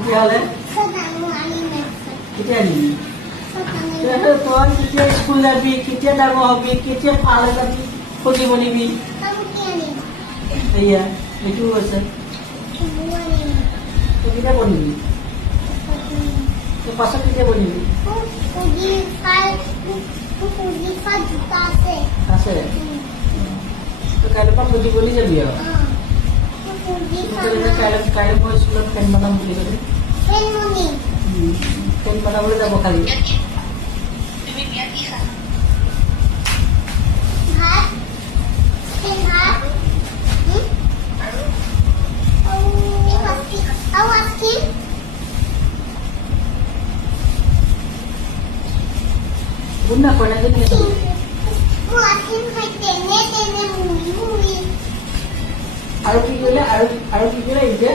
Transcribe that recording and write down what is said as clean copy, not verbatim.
তেতিয়াহ'লে কেতিয়া আনিবি তই কেতিয়া স্কুল যাবি কেতিয়া ডাঙৰ হবি কেতিয়া ভাল যাবি খুজি বনিবি এয়া এইটোও আছে তই কেতিয়া বনিবি তই পাছত কেতিয়া বনিবি আছে তই কাইলৈৰ পৰা খুজি বনি যাবি আৰু কাইলৈ মই স্কুলত ফেন বনাম বুলি ক'লি ফেন বনাবলৈ যাব খালি Bunda ko na din ito. Aru ki gila ide.